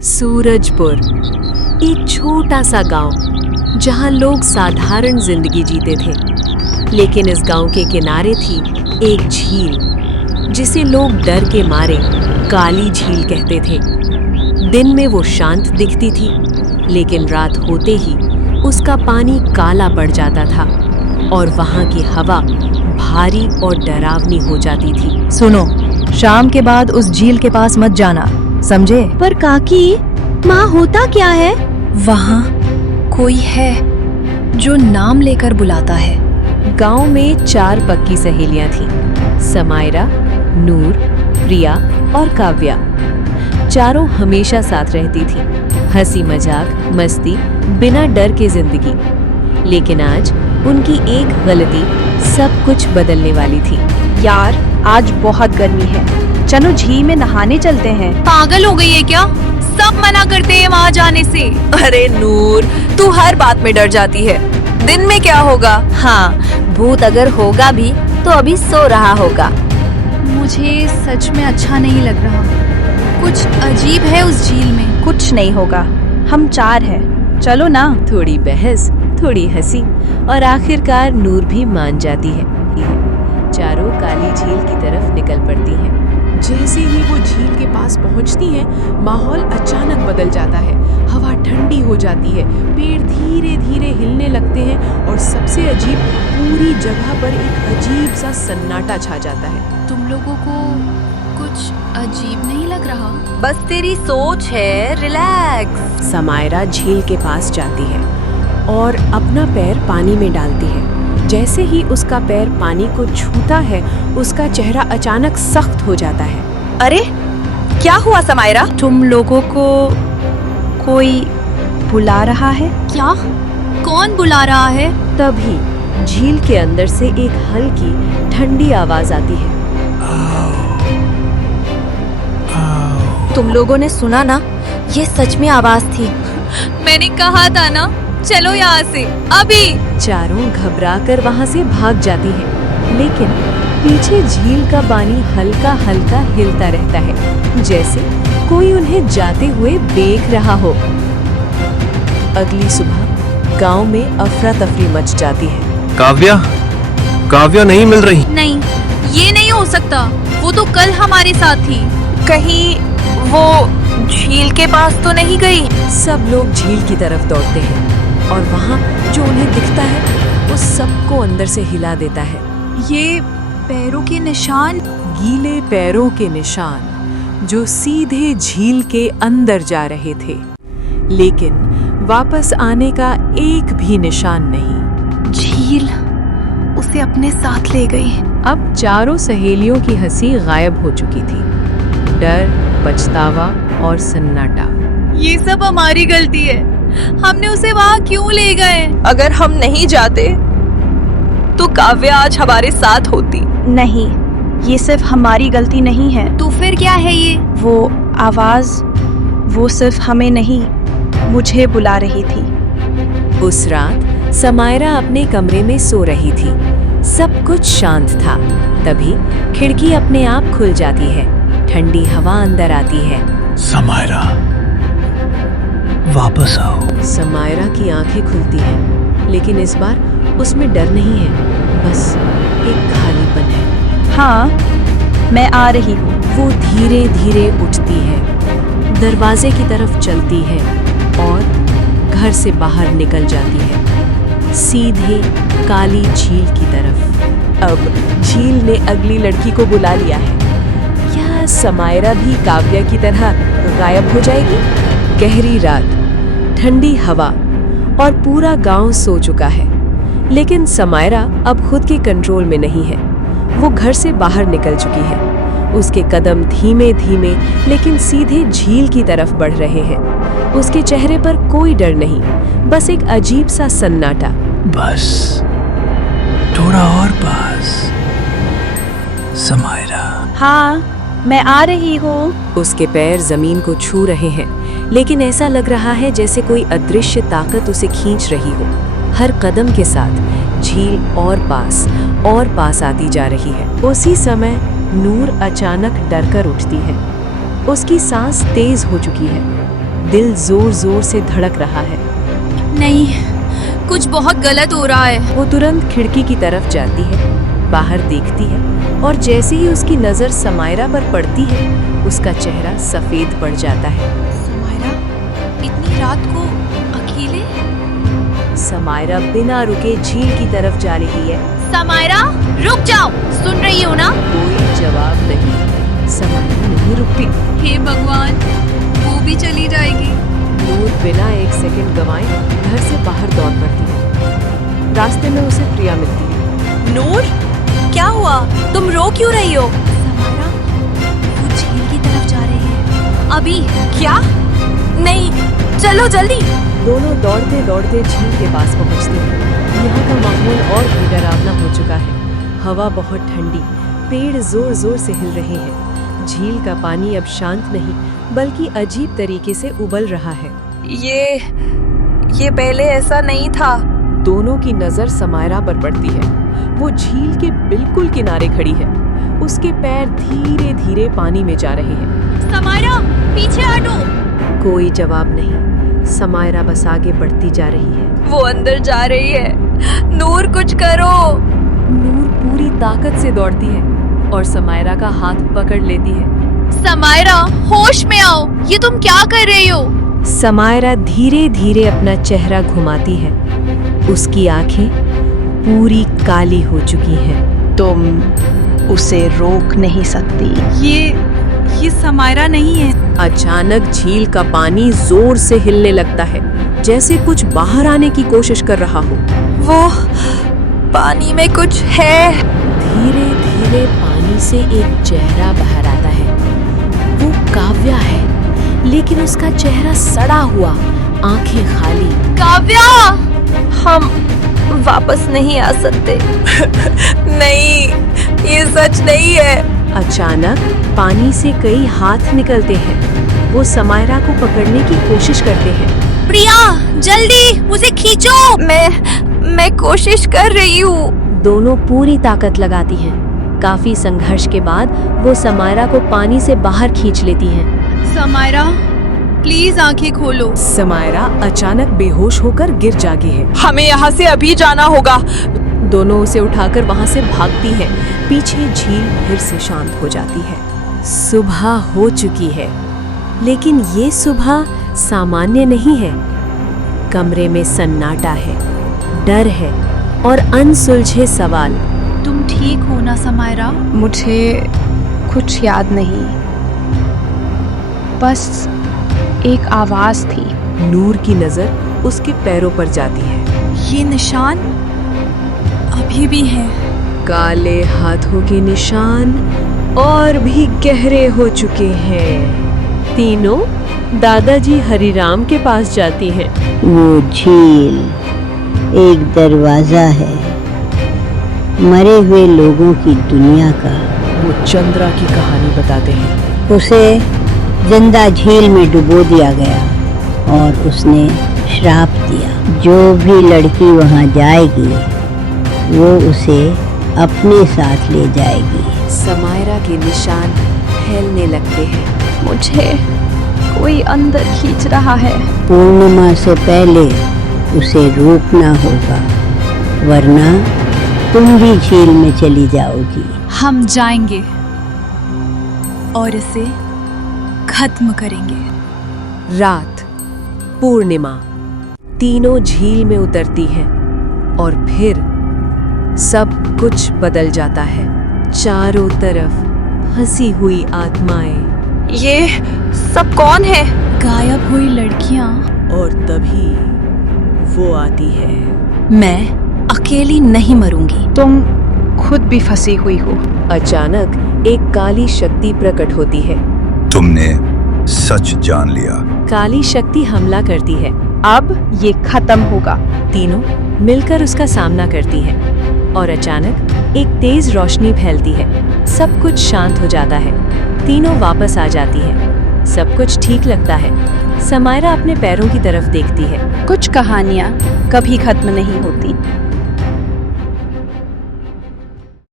सूरजपुर एक छोटा सा गांव जहां लोग साधारण जिंदगी जीते थे। लेकिन इस गांव के किनारे थी एक झील जिसे लोग डर के मारे काली झील कहते थे। दिन में वो शांत दिखती थी, लेकिन रात होते ही उसका पानी काला पड़ जाता था और वहां की हवा भारी और डरावनी हो जाती थी। सुनो, शाम के बाद उस झील के पास मत जाना, समझे? पर काकी, माँ होता क्या है? वहाँ कोई है जो नाम लेकर बुलाता है। गांव में 4 पक्की सहेलियां थीं, समायरा, नूर, प्रिया और काव्या। चारों हमेशा साथ रहती थीं, हंसी मजाक मस्ती बिना डर के जिंदगी। लेकिन आज उनकी एक गलती सब कुछ बदलने वाली थी। यार, आज बहुत गर्मी है, चलो झील में नहाने चलते हैं। पागल हो गई है क्या? सब मना करते हैं वहाँ जाने से। अरे नूर, तू हर बात में डर जाती है। दिन में क्या होगा? हाँ, भूत अगर होगा भी तो अभी सो रहा होगा। मुझे सच में अच्छा नहीं लग रहा, कुछ अजीब है उस झील में। कुछ नहीं होगा, हम 4 हैं, चलो ना। थोड़ी बहस, थोड़ी हंसी और आखिरकार नूर भी मान जाती है। चारों काली झील की तरफ निकल पड़ती हैं। जैसे ही वो झील के पास पहुंचती हैं, माहौल अचानक बदल जाता है। हवा ठंडी हो जाती है, पेड़ धीरे धीरे हिलने लगते हैं और सबसे अजीब, पूरी जगह पर एक अजीब सा सन्नाटा छा जाता है। तुम लोगों को कुछ अजीब नहीं लग रहा? बस तेरी सोच है, रिलैक्स। समायरा झील के पास जाती है और अपना पैर पानी में डालती है। जैसे ही उसका पैर पानी को छूता है, उसका चेहरा अचानक सख्त हो जाता है। अरे क्या हुआ समायरा? तुम लोगों को कोई बुला रहा है? क्या? कौन बुला रहा है? तभी झील के अंदर से एक हल्की ठंडी आवाज आती है। तुम लोगों ने सुना ना? ये सच में आवाज थी। मैंने कहा था ना, चलो यहाँ से अभी। चारों घबराकर वहां से भाग जाती हैं, लेकिन पीछे झील का पानी हल्का हल्का हिलता रहता है, जैसे कोई उन्हें जाते हुए देख रहा हो। अगली सुबह गांव में अफरा तफरी मच जाती है। काव्या नहीं मिल रही। नहीं, ये नहीं हो सकता, वो तो कल हमारे साथ थी। कहीं वो झील के पास तो नहीं गई? सब लोग झील की तरफ दौड़ते हैं और वहाँ जो उन्हें दिखता है उस सबको अंदर से हिला देता है। ये पैरों के निशान, गीले पैरों के निशान जो सीधे झील के अंदर जा रहे थे, लेकिन वापस आने का एक भी निशान नहीं। झील उसे अपने साथ ले गई। अब चारों सहेलियों की हंसी गायब हो चुकी थी। डर, पछतावा और सन्नाटा। ये सब हमारी गलती है, हमने उसे वहाँ क्यों ले गए? अगर हम नहीं जाते तो काव्या आज हमारे साथ होती। नहीं, ये सिर्फ हमारी गलती नहीं है। तो फिर क्या है ये? वो आवाज, वो सिर्फ हमें नहीं, मुझे बुला रही थी। उस रात समायरा अपने कमरे में सो रही थी। सब कुछ शांत था। तभी खिड़की अपने आप खुल जाती है, ठंडी हवा अंदर आती है। समायरा, वापस आओ। समायरा की आंखें खुलती हैं, लेकिन इस बार उसमें डर नहीं है, बस एक खालीपन है। हाँ, मैं आ रही हूँ। वो धीरे धीरे उठती है, दरवाजे की तरफ चलती है और घर से बाहर निकल जाती है, सीधे काली झील की तरफ। अब झील ने अगली लड़की को बुला लिया है। क्या समायरा भी काव्या की तरह गायब हो जाएगी? गहरी रात, ठंडी हवा और पूरा गांव सो चुका है, लेकिन समायरा अब खुद के कंट्रोल में नहीं है। वो घर से बाहर निकल चुकी है। उसके कदम धीमे धीमे लेकिन सीधे झील की तरफ बढ़ रहे हैं। उसके चेहरे पर कोई डर नहीं, बस एक अजीब सा सन्नाटा। बस थोड़ा और पास, समायरा। हाँ, मैं आ रही हूँ। उसके पैर जमीन को छू रहे हैं, लेकिन ऐसा लग रहा है जैसे कोई अदृश्य ताकत उसे खींच रही हो। हर कदम के साथ झील और पास आती जा रही है। उसी समय नूर अचानक डरकर उठती है। उसकी सांस तेज हो चुकी है। दिल जोर जोर से धड़क रहा है। नहीं, कुछ बहुत गलत हो रहा है। वो तुरंत खिड़की की तरफ जाती है, बाहर देखती है और जैसे ही उसकी नजर समायरा पर पड़ती है उसका चेहरा सफेद पड़ जाता है। समायरा, इतनी रात को अकेले? समायरा बिना रुके झील की तरफ जा रही है। समायरा, रुक जाओ, सुन रही हो ना? कोई जवाब नहीं। समायरा नहीं रुकती। हे भगवान, वो भी चली जाएगी। नूर बिना एक सेकंड गंवाए घर से बाहर दौड़ पड़ती है। रास्ते में उसे प्रिया मिलती है। नूर, क्या हुआ? तुम रो क्यों रही हो? समायरा, वो झील की तरफ जा रही है। अभी? क्या? नहीं, चलो जल्दी। दोनों दौड़ते दौड़ते झील के पास पहुंचते हैं। यहाँ का माहौल और भी डरावना हो चुका है। हवा बहुत ठंडी, पेड़ जोर जोर से हिल रहे हैं। झील का पानी अब शांत नहीं बल्कि अजीब तरीके से उबल रहा है। ये पहले ऐसा नहीं था। दोनों की नजर समायरा पर पड़ती है। वो झील के बिल्कुल किनारे खड़ी है। उसके पैर धीरे धीरे पानी में जा रहे हैं। समायरा, पीछे हटो। कोई जवाब नहीं। समायरा बस आगे बढ़ती जा रही है। वो अंदर जा रही है। नूर, कुछ करो। नूर पूरी ताकत से दौड़ती है और समायरा का हाथ पकड़ लेती है। समायरा, होश में आओ। ये तुम क्या कर रही हो? समायरा धीरे धीरे अपना चेहरा घुमाती है। उसकी आंखें पूरी काली हो चुकी हैं। तुम उसे रोक नहीं सकती। ये समायरा नहीं है। अचानक झील का पानी जोर से हिलने लगता है, जैसे कुछ बाहर आने की कोशिश कर रहा हो। वो पानी में कुछ है। धीरे धीरे पानी से एक चेहरा बाहर आता है। वो काव्या है, लेकिन उसका चेहरा सड़ा हुआ, आंखें खाली। काव्या! हम वापस नहीं आ सकते। नहीं, ये सच नहीं है। अचानक पानी से कई हाथ निकलते हैं। वो समायरा को पकड़ने की कोशिश करते हैं। प्रिया, जल्दी उसे खींचो। मैं कोशिश कर रही हूँ। दोनों पूरी ताकत लगाती हैं। काफी संघर्ष के बाद वो समायरा को पानी से बाहर खींच लेती हैं। समायरा, प्लीज आंखें खोलो। समायरा अचानक बेहोश होकर गिर जागी है। हमें यहाँ से अभी जाना होगा। दोनों उसे उठाकर वहां से भागती हैं। पीछे झील फिर से शांत हो जाती है। सुबह हो चुकी है, लेकिन ये सुबह सामान्य नहीं है। कमरे में सन्नाटा है, डर है और अनसुलझे सवाल। तुम ठीक हो ना समायरा? मुझे कुछ याद नहीं, बस एक आवाज थी। नूर की नजर उसके पैरों पर जाती है। ये निशान अभी भी हैं। काले हाथों के निशान और भी गहरे हो चुके हैं। तीनों दादाजी हरिराम के पास जाती हैं। वो झील एक दरवाजा है, मरे हुए लोगों की दुनिया का। वो चंद्रा की कहानी बताते हैं। उसे जिंदा झील में डुबो दिया गया और उसने श्राप दिया, जो भी लड़की वहाँ जाएगी वो उसे अपने साथ ले जाएगी। समायरा के निशान फैलने लगते हैं। मुझे कोई अंदर खींच रहा है। पूर्णिमा से पहले उसे रोकना होगा, वरना तुम भी झील में चली जाओगी। हम जाएंगे और इसे खत्म करेंगे। रात, पूर्णिमा, तीनों झील में उतरती हैं और फिर सब कुछ बदल जाता है। चारों तरफ हंसी हुई आत्माएं। ये सब कौन है? गायब हुई लड़कियां। और तभी वो आती है। मैं अकेली नहीं मरूंगी। तुम खुद भी फंसी हुई हो। अचानक एक काली शक्ति प्रकट होती है। तुमने सच जान लिया। काली शक्ति हमला करती है। अब ये खत्म होगा। तीनों मिलकर उसका सामना करती हैं और अचानक एक तेज रोशनी फैलती है। सब कुछ शांत हो जाता है। तीनों वापस आ जाती हैं। सब कुछ ठीक लगता है। समायरा अपने पैरों की तरफ देखती है। कुछ कहानियाँ कभी खत्म नहीं होती।